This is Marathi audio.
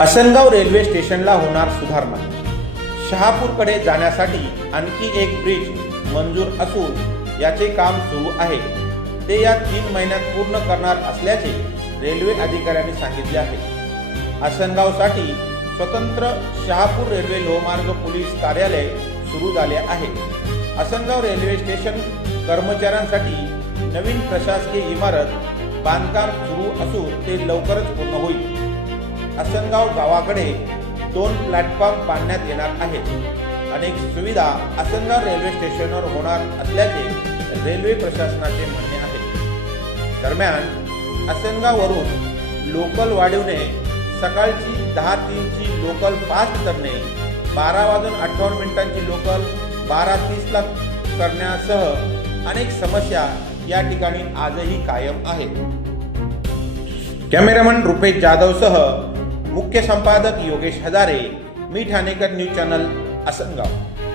असनगाव रेल्वे स्टेशनला होणार सुधारणा. शहापूरकडे जाण्यासाठी आणखी एक ब्रिज मंजूर असून याचे काम सुरू आहे. ते या तीन महिन्यात पूर्ण करणार असल्याचे रेल्वे अधिकाऱ्यांनी सांगितले आहे. आसनगावसाठी स्वतंत्र शहापूर रेल्वे लोहमार्ग पोलीस कार्यालय सुरू झाले आहे. आसनगाव रेल्वे स्टेशन कर्मचाऱ्यांसाठी नवीन प्रशासकीय इमारत बांधकाम सुरू असून ते लवकरच पूर्ण होईल. आसनगाव गावाकडे दोन प्लॅटफॉर्म बांधण्यात येणार आहेत. अनेक सुविधा आसनगाव रेल्वे स्टेशनवर होणार असल्याचे रेल्वे प्रशासनाचे म्हणणे आहे. दरम्यान आसनगाववरून लोकल वाढवणे सकाळची दहा तीनची लोकल फास्ट करणे बारा वाजून अठ्ठावन्न मिनिटांची लोकल बारा तीसला करण्यासह अनेक समस्या या ठिकाणी आजही कायम आहेत. कॅमेरामन रुपेश जाधवसह मुख्य संपादक योगेश हजारे मी ठाणेकर न्यूज चॅनल आसनगाव